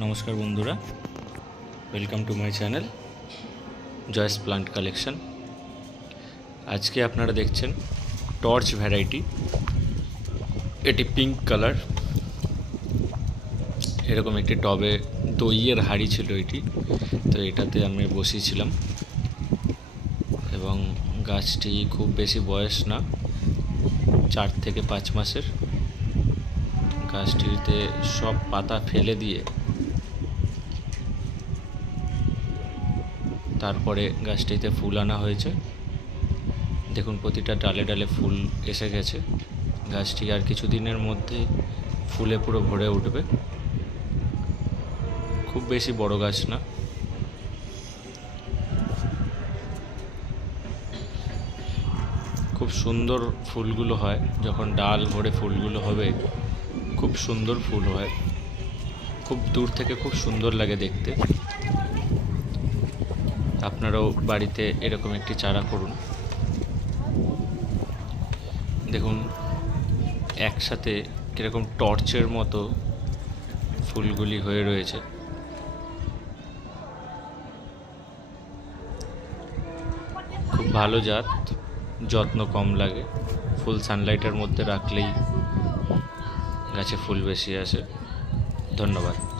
নমস্কার বন্ধুরা, welcome to my channel Joyce plant collection. আজকে আপনারা দেখছেন টর্চ ভ্যারাইটি। এটি পিঙ্ক কালার। এরকম একটি টবে দইয়ের হাঁড়ি ছিল এটি, তো এটাতে আমি বসিয়েছিলাম এবং গাছটি খুব বেশি বয়স না, 4 থেকে 5 মাসের। গাছটিতে সব পাতা ফেলে দিয়ে তারপরে গাছটিতে ফুল আনা হয়েছে। দেখুন, প্রতিটা ডালে ডালে ফুল এসে গেছে। গাছটি আর কিছুদিনের মধ্যে ফুলে পুরো ভরে উঠবে। খুব বেশি বড় গাছ না। খুব সুন্দর ফুলগুলো হয় যখন ডাল ভরে ফুলগুলো হবে, খুব সুন্দর ফুল হয়। খুব দূর থেকে খুব সুন্দর লাগে দেখতে। আপনারাও বাড়িতে এরকম একটি চারা করুন। দেখুন, একসাথে কীরকম টর্চের মতো ফুলগুলি হয়ে রয়েছে। খুব ভালো জাত, যত্ন কম লাগে। ফুল সানলাইটের মধ্যে রাখলেই গাছে ফুল বেশি আসে। ধন্যবাদ।